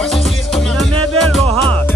اینا مبل راحت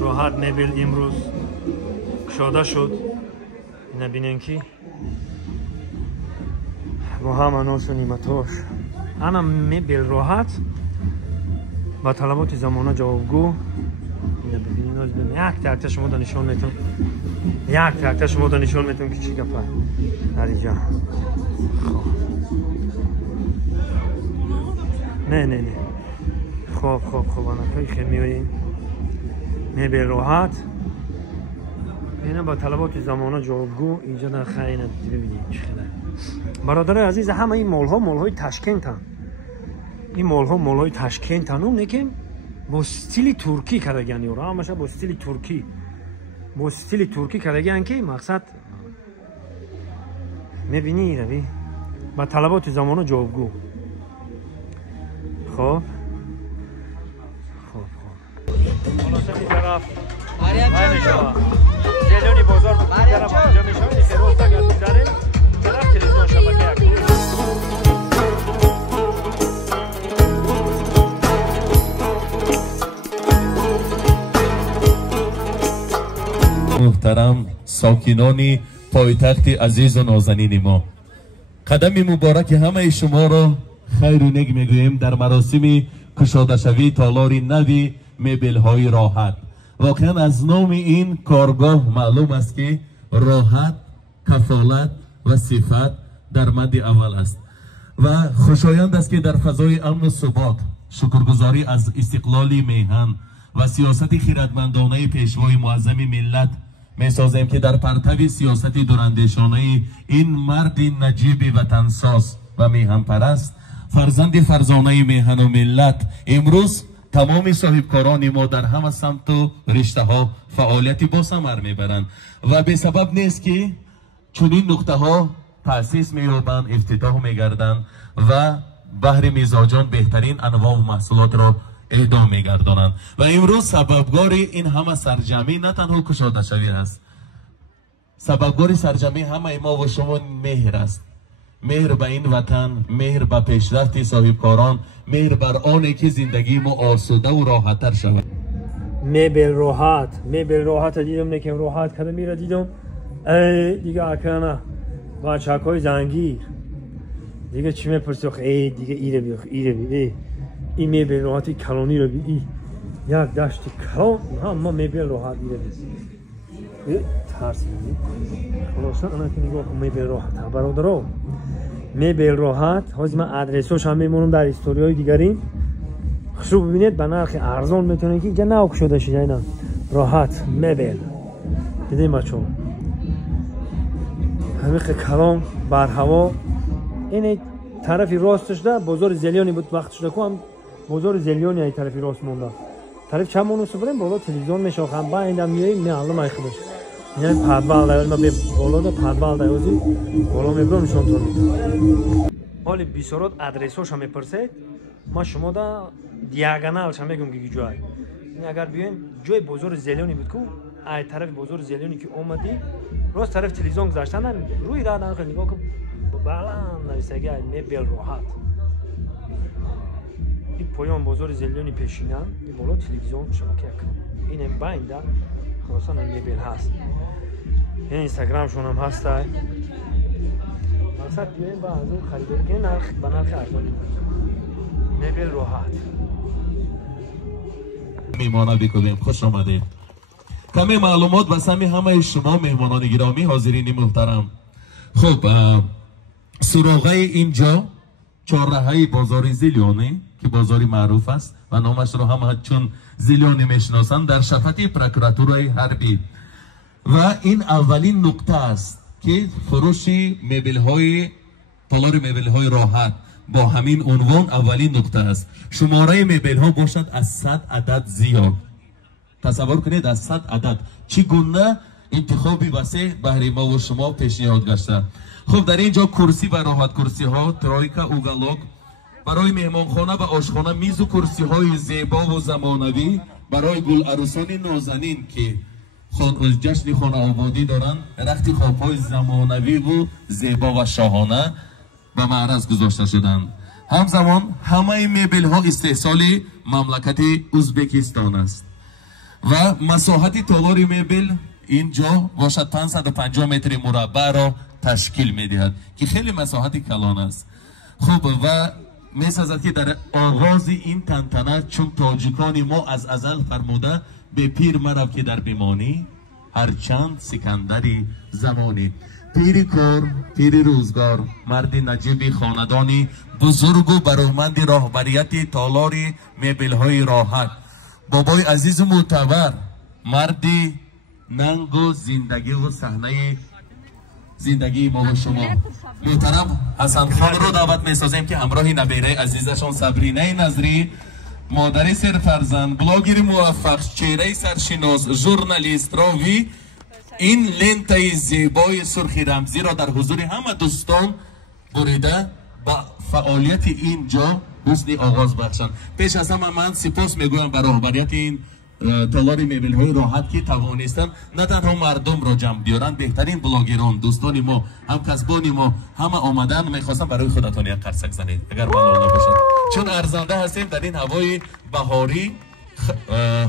راحت مبل امروز کشاده شد. اینا بینین که با هم اناس و نیمتاش انا مبل راحت با طلبات زمانه جوابگو. اینا ببینین از ببین یک ترکت شما دا نشان میتون که چی گفت علی جان. نه خوب انا توی خیلی میوین مبل راحت اینا با طلبات زمانه جوابگو اینجا در خیلی ببینید چقدر برادر عزیز. همه این مول ها مول های تشکیل‌تن. این مول ها مول های تشکیل‌تن. اون نکیم با استیل ترکی کردگن یورا همش با استیل ترکی کردگن که مقصد میبینی روی با طلبات زمانه جوابگو. خب خلاصه این طرف نمیشه زیلونی بازار بود این طرف آنجا میشه این خیروز اگر میزنیم طرف تلویزیون شبکه محترم ساکنان پایتخت عزیز و نازنین ما، قدم مبارک همه شما را خیر و نگ میگوییم در مراسم کشاده شوی تالار نوی مبل های راحت. واقعا از نام این کارگاه معلوم است که راحت، کفالت و صفت در مد اول است و خوشایند است که در فضای امن و ثبات شکرگزاری از استقلال میهن و سیاست خیرتمندانه پیشوای معظم ملت میسازیم که در پرتو سیاست دوراندیشانه این مرد نجیب وطنساز و میهن پرست فرزند فرزانه میهن و ملت امروز تمام صاحبکاران ما در همه سمت و رشته ها فعالیتی با ثمر میبرند و به سبب نیست که چنین نقطه ها تأسیس مییابند، افتتاح میگردند و بهر میزاجان بهترین انواع و محصولات را اعدام میگردانند و امروز سببگار این همه سرجمی نه تنها کشاده شوی است، سببگار سرجمی همه ما و شما مهر است. مهر به این وطن، مهر به پیشرفت صاحبکاران، مهر بر آنی که زندگی ما آسوده و راحت‌تر شود. مبل راحت دیدم نکم راحت کده میره دیدم دیگه اکنه بچه‌های زنگیر دیگه چی میپرسی آخه دیگه ایره بی این مبل راحتی کلانی رو بی یک دشت کلان هم ما مبل راحت ایره بی ترس بی خلاصه انا که نگاه کن مبل راحت برادرو مبل راحت حاضر من ادرسوش هم میمونم در استوریای دیگری خوب ببینید به نرخ ارزان میتونه که اینجا ناک شده شده اینا راحت مبل دیدیم بچه‌ها همین کلام بر هوا این طرفی راستش ده بازار زلیانی بود وقتش ده که هم بازار زلیانی ای طرفی راست مونده طرف چند مونوسو بریم بالا تلویزیون میشاخم با این دم میاییم معلوم ای خودش یعنی پدبال ده ما به بالا ده پدبال ده اوزی بالا میبرم نشان تون حالی بیسارات ادرساش هم میپرسید ما شما ده دیاگونالش هم میگم که جای این اگر بیایم جای بازار زلیانی بود که ای طرف بازار زلیانی که اومدی راست طرف تلویزیون گذاشتن روی راه نخل نگاه کن بلند نویسگی مبل راحت این پایان بازار زلیانی پیشینم این بالا تلویزیون شبکه کنم این هم باین ده خلاصا مبل هست این اینستاگرام شون هم هست مقصد بیاییم با از اون خریداری که نرخ به نرخ ارزانی مبل راحت میمانه بکنیم خوش آمدید کمی معلومات به سمی همه شما مهمانان گرامی حاضرین محترم خب سراغه اینجا چهارراهه بازار زلیانی که بازاری معروف است و نامش رو همه چون زلیانی میشناسند در شفت پروکراتورای حربی و این اولین نقطه است که فروش مبل‌های تالار مبل‌های راحت با همین عنوان اولین نقطه است شماره مبل‌ها باشد از 100 عدد زیاد تصور کنید از 100 عدد چگونه انتخابی واسه بهره ما و شما پیشنهاد گشته خب در اینجا کرسی و راحت کرسی ها ترایکا اوگالوگ برای مهمانخانه و آشخانه میز و کرسی های زیبا و زمانوی برای گل عروسان نازنین که جشن خانه آبادی دارن رخت خواب های زمانوی و زیبا و شاهانه به معرض گذاشته شدند همزمان همه مبل ها استحصال مملکت ازبکستان است و مساحت تالار مبل اینجا باشد 550 متر مربع را تشکیل میدهد که خیلی مساحت کلان است خب و میسازد که در آغاز این تنتنه چون تاجیکان ما از ازل فرموده به پیر مرو که در بیمانی هرچند سکندری زمانی پیری کار پیری روزگار مرد نجیبی خاندانی بزرگ و برومند راهبریت تالار مبل های راحت بابای عزیز و معتبر مردی ننگ و زندگی و صحنه زندگی ما و شما محترم حسن خان رو دعوت می‌سازیم که همراه نبیره عزیزشان صبرینه نظری مادر سرفرزند بلاگر موفق چهره سرشناس ژورنالیست راوی این لنت زیبای سرخی رمزی را در حضور همه دوستان بریده با فعالیت اینجا حسن آغاز بخشند پیش از همه من سپاس میگویم برای راهبریت این تالار مبل های راحت که توانستن نه تنها مردم را جمع بیارن بهترین بلاگران دوستان ما هم کسبان ما همه آمدن میخواستن برای خودتون یک قرصک زنید اگر ملال نباشد چون ارزنده هستیم در این هوای بهاری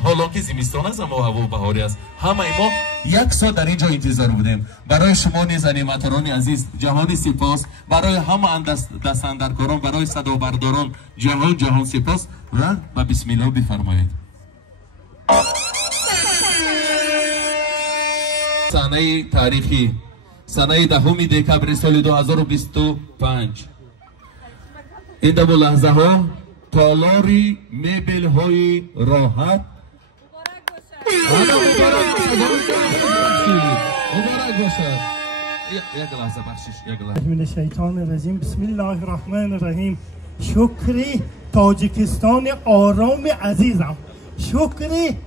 حالا که زمستان است اما هوا بهاری است همه ما یک ساعت در اینجا انتظار بودیم برای شما نیز انیماتوران عزیز جهانی سپاس برای همه دستاندرکاران برای صدا برداران جهان سپاس و بسم الله بفرمایید سنه تاریخی سنه 10 دکبر سال 2025 این دو لحظه ها تالاری مبل های راحت مبارک باشد یک لحظه بخشش من الشیطان الرجیم بسم الله الرحمن الرحیم شکری تاجیکستان آرام عزیزم شکری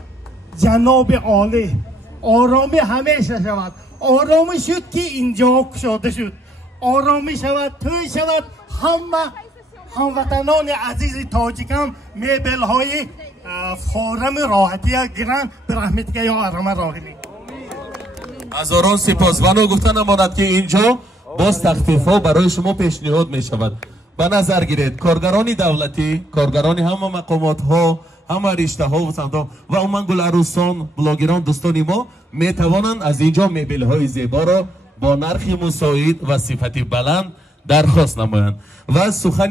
جناب عالی آرامی همیشه شود آرامی شد که اینجا شده شد آرامی شود توی شود همه هموطنان عزیز تاجیکم مبل های فارم راحتی گران به رحمت که یا ارحم الراحمین هزاران سپاس بنا گفتن امانت که اینجا باز تخفیف ها برای شما پیشنهاد می شود به نظر گیرید کارگران دولتی کارگران همه مقامات ها همه رشته ها و سمت ها و عموما گل عروسان بلاگران دوستان ما می توانند از اینجا مبل های زیبا را با نرخ مساعد و صفت بلند درخواست نمایند و سخن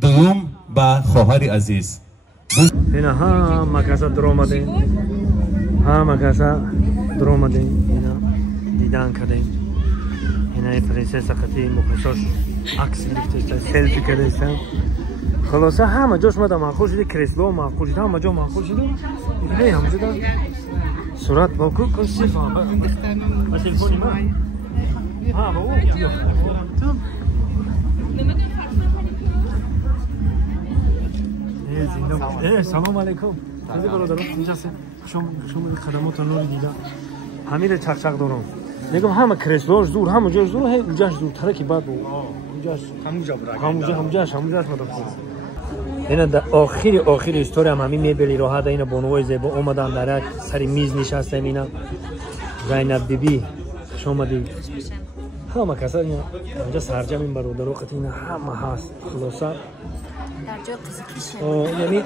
دوم به خواهر عزیز اینا همه کسا در آمدین همه کسا در آمدین اینا دیدن کردیم اینا پرنسس خطی مخصوص عکس گرفته سلفی کردن خلاصه همه جاش مدام معقول شده کریسلو معقول شده همه جا معقول شده دیگه همه جا صورت با کل صفا با تلفونی ما ها با او سلام علیکم. خیلی برادران اینجاست. شما خدمات نور دیدم. همین چخچخ دارم. میگم همه کرسلوش دور، همه جاش دور، هی اونجاش دورتره که بعد اونجاش همونجاش مدام. اینا در آخری استوری همین میبلی راحت اینا بانوای زیبا اومدن درک سر میز نشستم اینا. زینب بیبی شما دید. همه کسا اینجا سرجم این برادر وقت اینا همه هست خلاصا. یعنی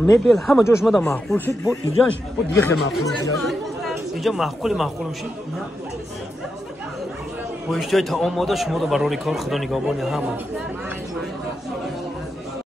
میبل همه جاش مدام معقول شد با اینجاش با دیگه خیلی معقول شد. اینجا معقول میشه. با اشتهای تا آماده شما رو برای کار خدا نگهبانی همه.